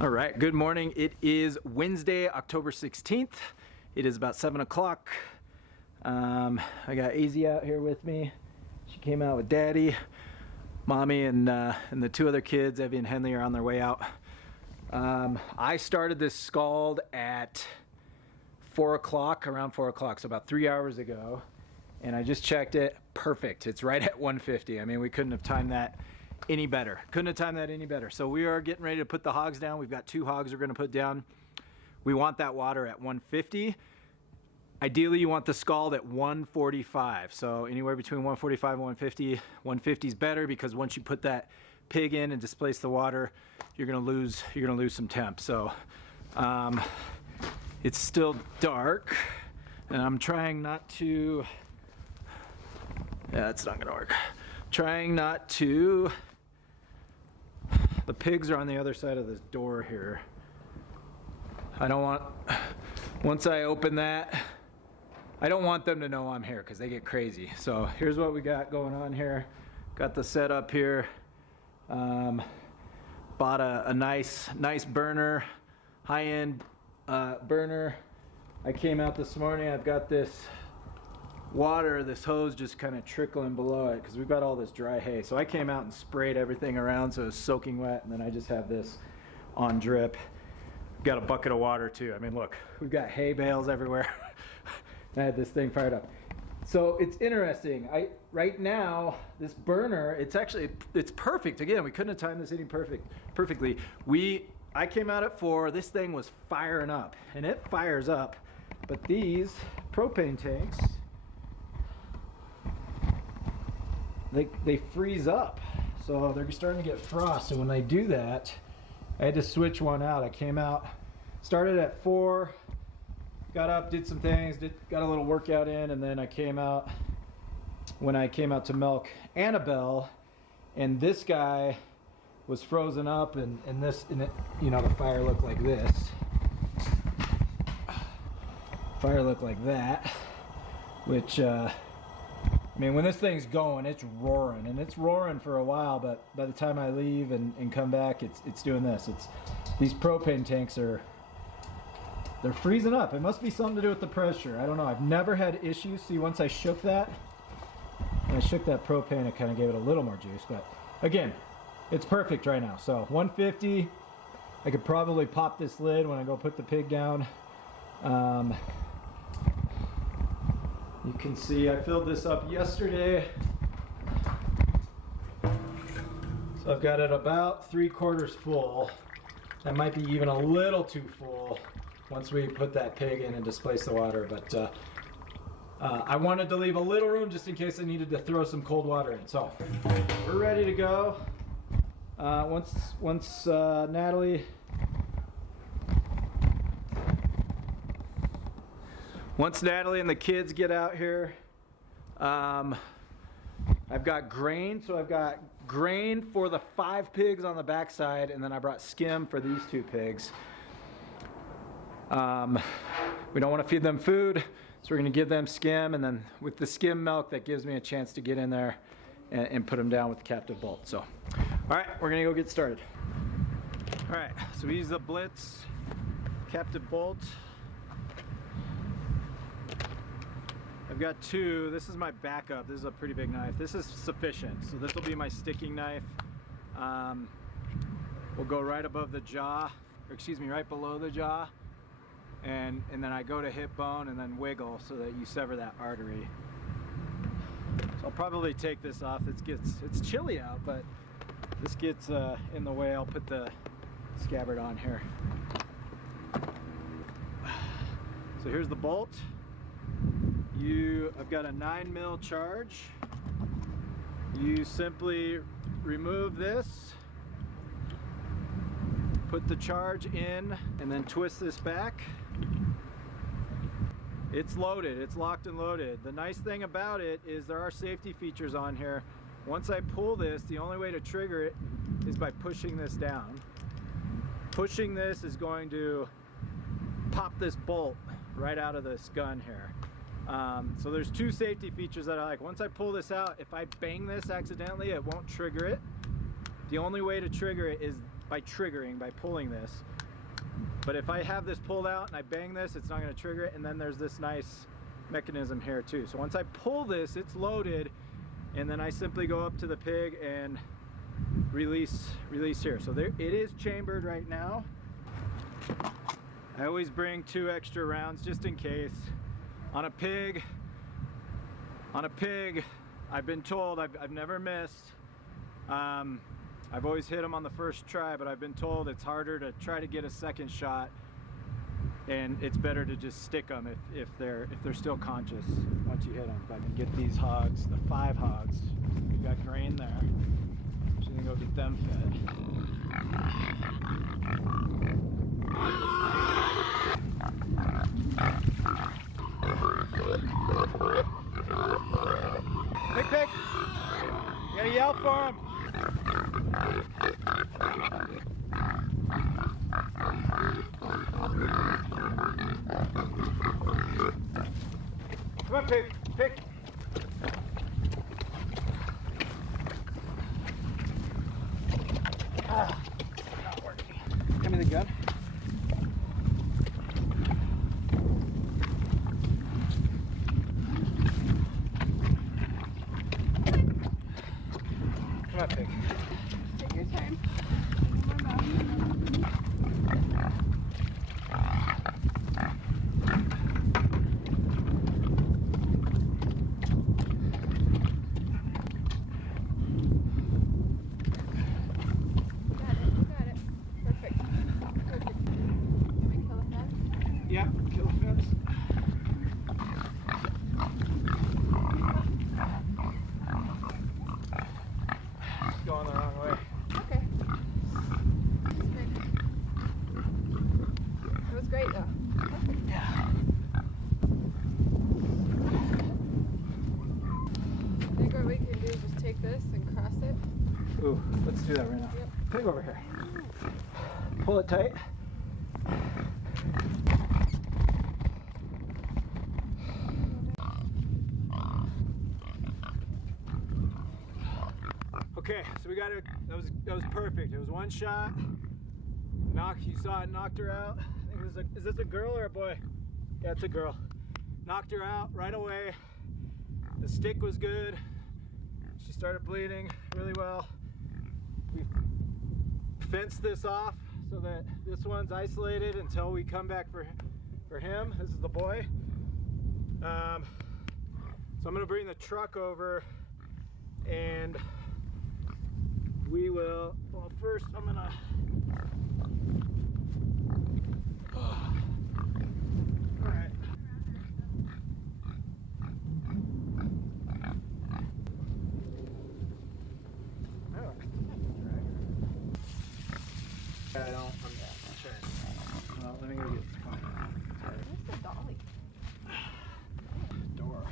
All right, good morning. It is Wednesday, October 16th. It is about 7 o'clock. I got AZ out here with me. She came out with Daddy. Mommy and the two other kids, Evie and Henley, are on their way out. I started this scald at 4 o'clock, around 4 o'clock, so about 3 hours ago. And I just checked it. Perfect. It's right at 150. I mean, we couldn't have timed that any better. Couldn't have timed that any better. So we are getting ready to put the hogs down. We've got 2 hogs we're going to put down. We want that water at 150. Ideally, you want the scald at 145. So anywhere between 145 and 150. 150 is better because once you put that pig in and displace the water, you're going to lose some temp. So it's still dark, and I'm trying not to. Yeah, it's not going to work. Trying not to. The pigs are on the other side of this door here. I don't want, once I open that, I don't want them to know I'm here because they get crazy. So here's what we got going on here. Got the setup here. Bought a nice burner, high-end burner. I came out this morning. I've got this water, this hose just kind of trickling below it because we've got all this dry hay. So I came out and sprayed everything around so it was soaking wet, and then I just have this on drip. Got a bucket of water too. I mean, look, we've got hay bales everywhere. I had this thing fired up. So it's interesting. Right now, this burner, it's perfect. Again, we couldn't have timed this any perfectly. I came out at 4. This thing was firing up, and it fires up. But these propane tanks, they freeze up, so they're starting to get frost. And when they do that, I had to switch one out. I came out, started at 4, got up, did some things, got a little workout in, and then I came out. When I came out to milk Annabelle, and this guy was frozen up, and the fire looked like this. Fire looked like that, which I mean, when this thing's going, it's roaring, and it's roaring for a while, but by the time I leave and come back, it's doing this. These propane tanks they're freezing up. It must be something to do with the pressure. I don't know. I've never had issues. See, once I shook that, propane, it kind of gave it a little more juice, but again, it's perfect right now. So 150, I could probably pop this lid when I go put the pig down. You can see I filled this up yesterday. So I've got it about 3/4 full. That might be even a little too full once we put that pig in and displace the water. But I wanted to leave a little room just in case I needed to throw some cold water in. So we're ready to go. Once Natalie and the kids get out here, I've got grain. So I've got grain for the 5 pigs on the backside, and then I brought skim for these 2 pigs. We don't want to feed them food, so we're going to give them skim, and then with the skim milk, that gives me a chance to get in there and put them down with the captive bolt. So, all right, we're going to go get started. All right, so we use the Blitz captive bolt. I've got 2. This is my backup. This is a pretty big knife. This is sufficient. So this will be my sticking knife. We'll go right above the jaw, or excuse me, right below the jaw. And then I go to hip bone and then wiggle so that you sever that artery. So I'll probably take this off. It's chilly out, but this gets in the way. I'll put the scabbard on here. So here's the bolt. I've got a 9mm charge. You simply remove this, put the charge in, and then twist this back. It's loaded, it's locked and loaded. The nice thing about it is there are safety features on here. Once I pull this, the only way to trigger it is by pushing this down. Pushing this is going to pop this bolt right out of this gun here. So there's 2 safety features that I like. Once I pull this out, if I bang this accidentally, it won't trigger it. The only way to trigger it is by triggering, by pulling this. But if I have this pulled out and I bang this, it's not going to trigger it. And then there's this nice mechanism here too. So once I pull this, it's loaded, and then I simply go up to the pig and release here. So there it is, chambered right now. I always bring 2 extra rounds just in case. On a pig, I've been told, I've never missed. I've always hit them on the first try, but I've been told it's harder to try to get a second shot, and it's better to just stick them if they're still conscious once you hit them. If I can get these hogs, the 5 hogs, we've got grain there. So I'm gonna go get them fed. Pig! You gotta yell for him! Come on, pig! Pig! Ah, not working. Give me the gun. Come on, pig. Take your time. Got it. Perfect. Can we kill the fence? Yeah, kill the fence. Going the wrong way. Okay. It was great though. Perfect. Yeah. I think what we can do is just take this and cross it. Ooh, let's do that right now. Yep. Pig over here. Pull it tight. Okay, so we got it. That was perfect. It was one shot. You saw it, knocked her out. I think is this a girl or a boy? Yeah, it's a girl. Knocked her out right away. The stick was good. She started bleeding really well. We fenced this off so that this one's isolated until we come back for him. This is the boy. So I'm gonna bring the truck over, and we will, well, first I'm gonna, all right. I don't, I'm trying. Well, let me go get this car. Where's the dolly? Door.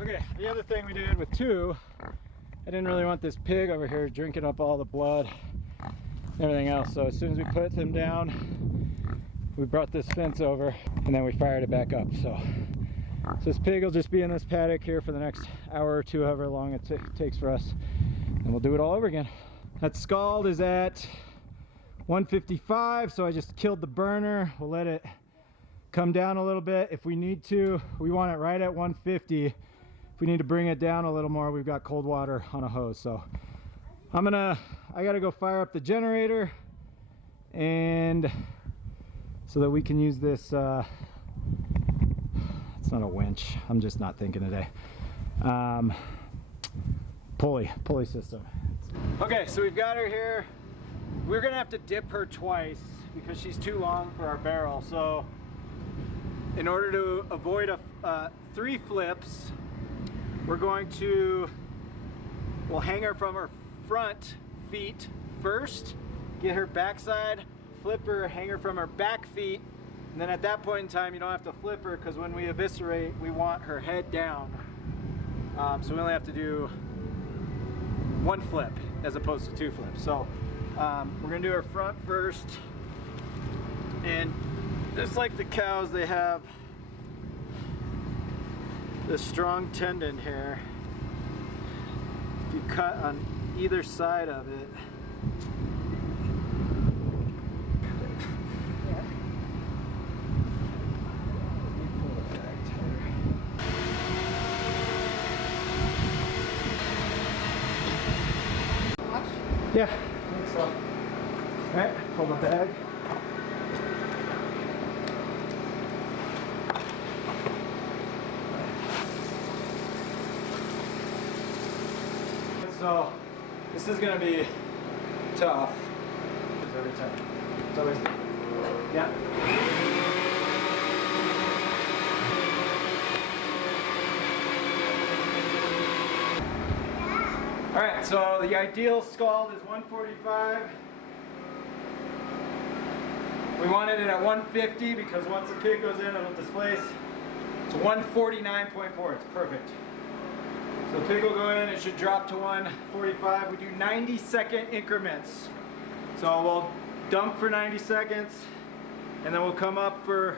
Okay, the other thing we did with 2, I didn't really want this pig over here drinking up all the blood and everything else, so as soon as we put them down, we brought this fence over and then we fired it back up. So this pig will just be in this paddock here for the next hour or 2, however long it takes for us, and we'll do it all over again. That scald is at 155, so I just killed the burner. We'll let it come down a little bit. If we need to, we want it right at 150. If we need to bring it down a little more, we've got cold water on a hose. So I gotta go fire up the generator, and so that we can use this, it's not a winch, I'm just not thinking today. Pulley system. Okay, so we've got her here. We're gonna have to dip her twice because she's too long for our barrel. So in order to avoid 3 flips, we'll hang her from her front feet first, get her backside, flip her, hang her from her back feet, and then at that point in time you don't have to flip her, because when we eviscerate we want her head down. So we only have to do 1 flip as opposed to 2 flips. So we're gonna do her front first, and just like the cows, they have this strong tendon here. If you cut on either side of it. Yeah, I think so. Alright, pull the bag. So, this is going to be tough. Every time. It's always, yeah. Alright, so the ideal scald is 145. We wanted it at 150 because once the pig goes in, it'll displace. It's 149.4, it's perfect. So the pig will go in, it should drop to 145. We do 90-second increments. So we'll dunk for 90 seconds, and then we'll come up for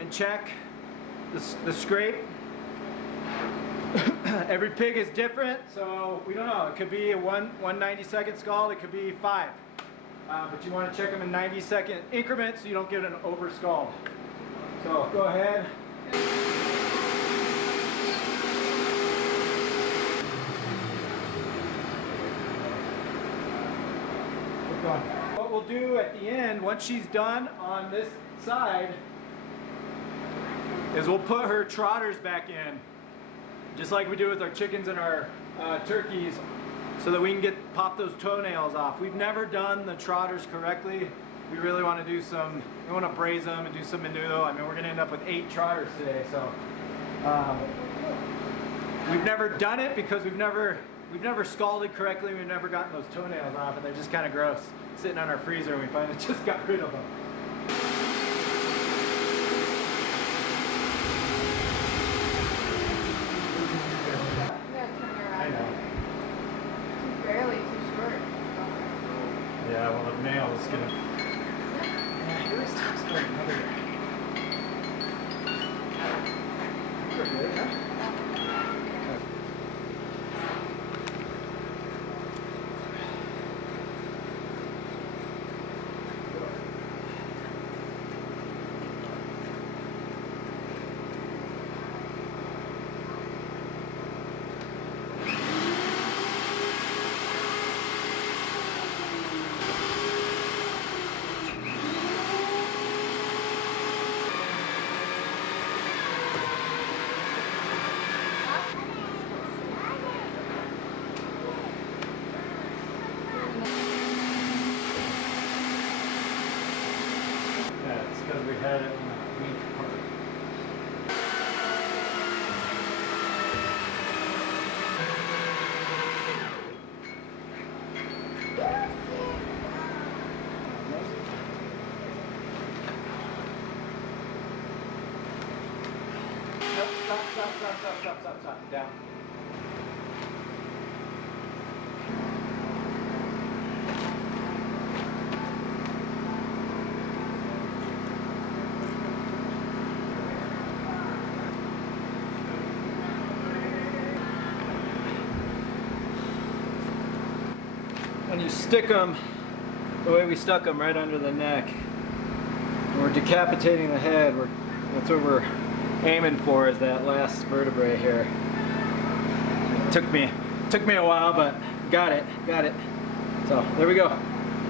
and check the scrape. Every pig is different, so we don't know. It could be a 190-second scald, it could be 5. But you want to check them in 90-second increments so you don't get an over scald. So go ahead. What we'll do at the end, once she's done on this side, is we'll put her trotters back in, just like we do with our chickens and our turkeys, so that we can pop those toenails off. We've never done the trotters correctly. We really want to do some, we want to braise them and do some menudo. I mean, we're going to end up with 8 trotters today, so we've never done it because we've never scalded correctly. We've never gotten those toenails off, and they're just kind of gross sitting on our freezer, and we finally just got rid of them. I know. She's barely too short. Yeah, well, the nail is gonna. Yeah, he always talks about another. We're good, huh? Because we had it in a week apart. Nope, stop, down. When you stick them the way we stuck them, right under the neck, and we're decapitating the head, that's what we're aiming for, is that last vertebrae here. It took me a while, but got it. So there we go.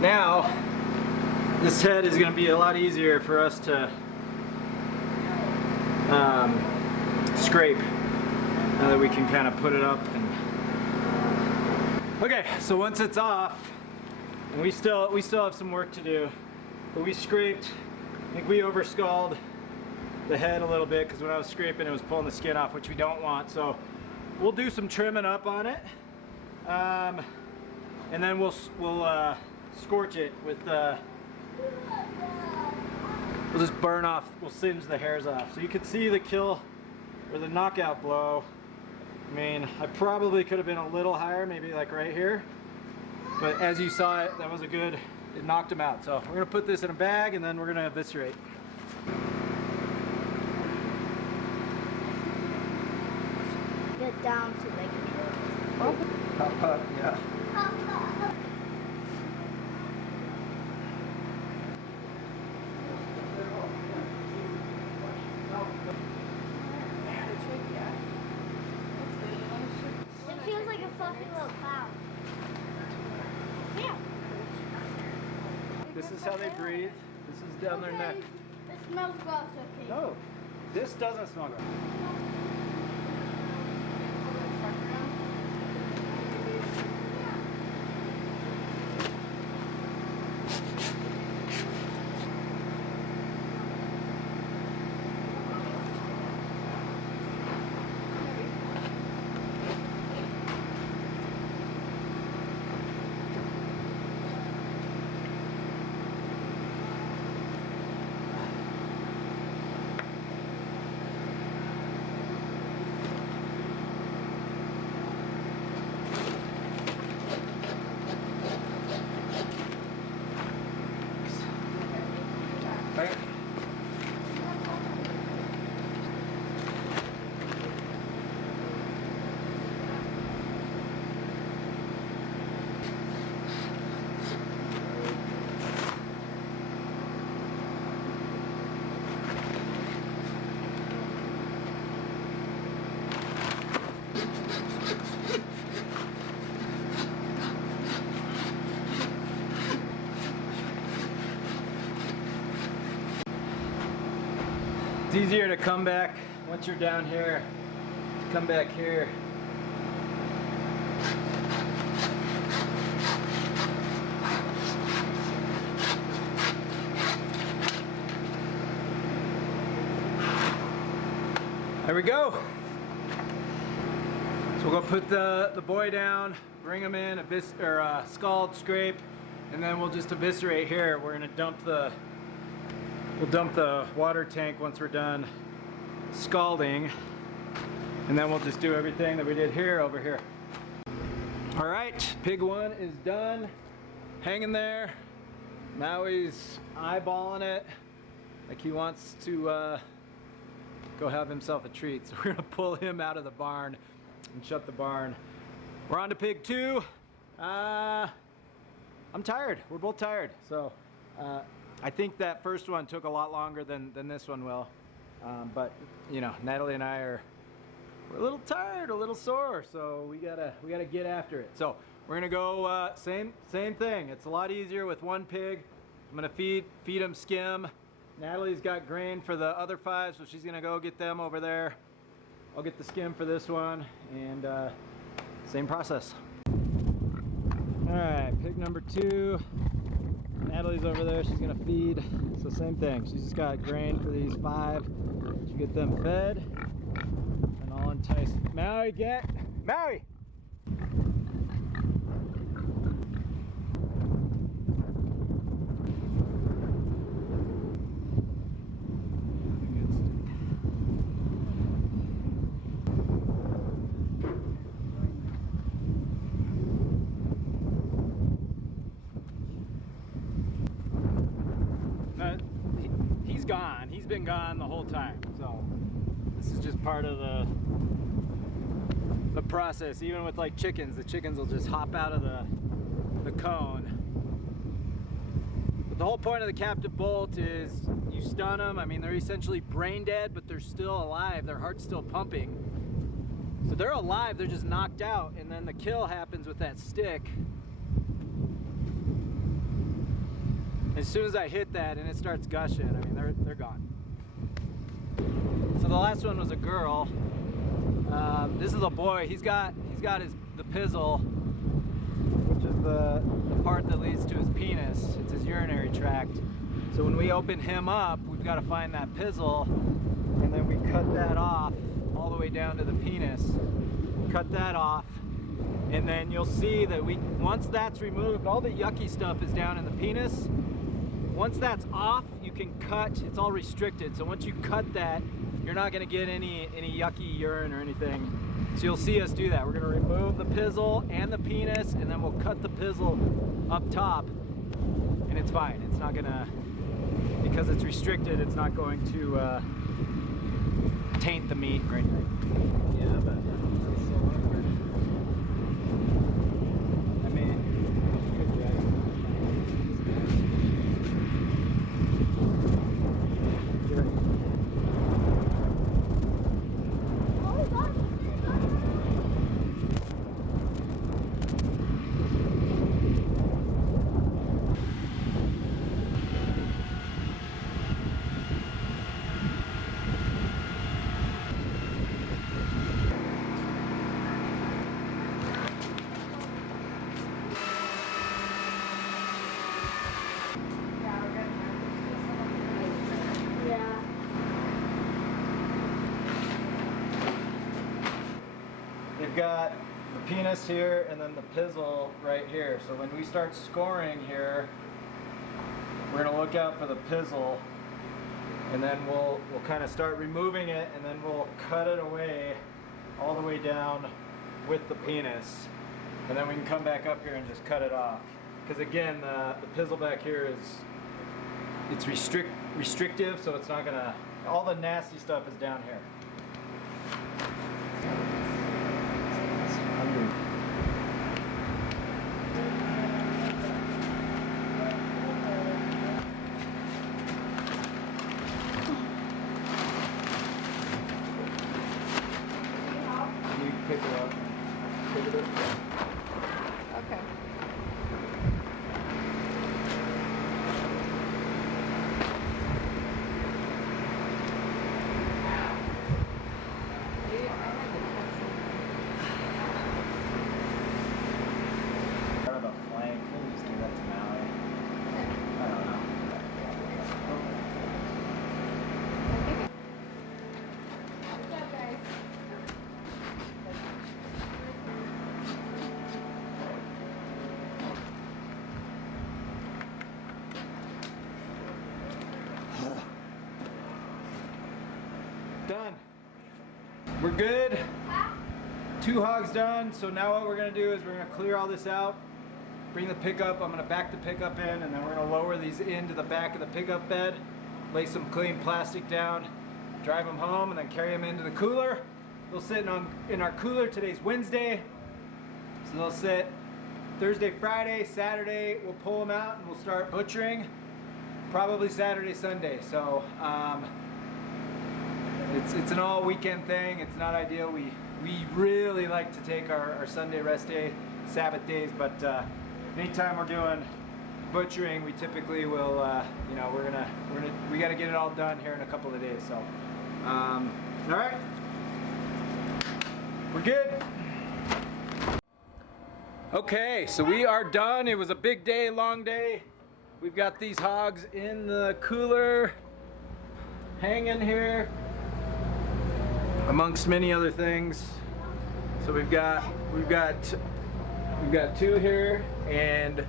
Now this head is going to be a lot easier for us to scrape, now that we can kind of put it up. Okay, so once it's off, and we still have some work to do, but we scraped. I think we overscalded the head a little bit because when I was scraping, it was pulling the skin off, which we don't want. So we'll do some trimming up on it, and then we'll scorch it with we'll just burn off. We'll singe the hairs off, so you can see the kill or the knockout blow. I mean, I probably could have been a little higher, maybe like right here, but as you saw it, that was a good, it knocked them out. So we're gonna put this in a bag and then we're gonna eviscerate. Get down so they can. Pop up. how they breathe. This is down their neck. It smells gross, okay? No, this doesn't smell good. It's easier to come back once you're down here, to come back here. There we go. So we'll go put the boy down, bring him in, scald, scrape, and then we'll just eviscerate here. We're gonna dump the water tank once we're done scalding, and then we'll just do everything that we did here over here. All right, pig one is done, hanging there. Maui's eyeballing it like he wants to go have himself a treat. So we're gonna pull him out of the barn and shut the barn. We're on to pig two. I'm tired. We're both tired. So I think that first one took a lot longer than this one will. But you know, Natalie and I we're a little tired, a little sore, so we gotta get after it. So we're gonna go same thing. It's a lot easier with one pig. I'm gonna feed him skim. Natalie's got grain for the other 5, so she's gonna go get them over there. I'll get the skim for this one, and same process. All right, pig number 2. Natalie's over there, she's gonna feed. So same thing, she's just got grain for these 5. She get them fed and all enticed. Maui, Maui! He's gone. He's been gone the whole time. So this is just part of the process. Even with like chickens, the chickens will just hop out of the cone. But the whole point of the captive bolt is you stun them. I mean, they're essentially brain dead, but they're still alive. Their heart's still pumping. So they're alive, they're just knocked out, and then the kill happens with that stick. As soon as I hit that and it starts gushing, I mean, they're gone. So the last one was a girl. This is a boy. He's got the pizzle, which is the part that leads to his penis. It's his urinary tract. So when we open him up, we've got to find that pizzle, and then we cut that off all the way down to the penis. Cut that off, and then you'll see that once that's removed, all the yucky stuff is down in the penis. Once that's off, you can cut. It's all restricted. So once you cut that, you're not going to get any yucky urine or anything. So you'll see us do that. We're going to remove the pizzle and the penis, and then we'll cut the pizzle up top, and it's fine. It's not going to, because it's restricted, it's not going to taint the meat or anything. Yeah, but that's so awkward. I mean, good guy. we've got the penis here and then the pizzle right here. So when we start scoring here, we're gonna look out for the pizzle, and then we'll kind of start removing it, and then we'll cut it away all the way down with the penis, and then we can come back up here and just cut it off. Because again, the pizzle back here it's restrictive, so it's not gonna. All the nasty stuff is down here. You pick it up. Pick it up. Okay. Part of a flank. Maybe just do that to Maui. I don't know. Good job, guys. Done. We're good. 2 hogs done. So now what we're gonna do is we're gonna clear all this out, bring the pickup. I'm gonna back the pickup in, and then we're gonna lower these into the back of the pickup bed, lay some clean plastic down, drive them home, and then carry them into the cooler. They'll sit in our cooler. Today's Wednesday, so they'll sit Thursday, Friday, Saturday. We'll pull them out and we'll start butchering. Probably Saturday, Sunday. So it's an all weekend thing. It's not ideal. We really like to take our Sunday rest day, Sabbath days, but anytime we're doing butchering, we typically will, you know, we got to get it all done here in a couple of days. So, all right, we're good. Okay, so we are done. It was a big day, long day. We've got these hogs in the cooler, hanging here, amongst many other things. So we've got 2 here and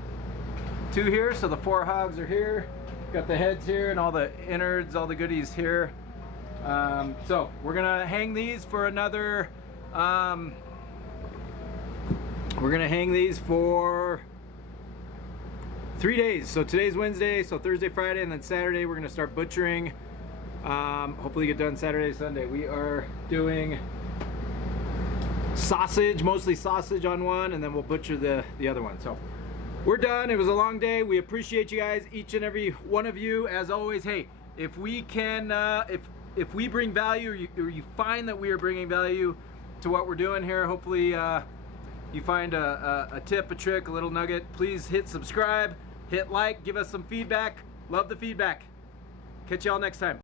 2 here. So the 4 hogs are here. Got the heads here and all the innards, all the goodies here. So we're gonna hang these for another. We're gonna hang these for 3 days. So today's Wednesday, so Thursday, Friday, and then Saturday we're gonna start butchering. Hopefully get done Saturday, Sunday. We are doing sausage, mostly sausage on one, and then we'll butcher the other one. So we're done. It was a long day. We appreciate you guys, each and every one of you. As always, hey, if we can, if we bring value, or you find that we are bringing value to what we're doing here, hopefully you find a tip, a trick, a little nugget, please hit subscribe, hit like, give us some feedback. Love the feedback. Catch y'all next time.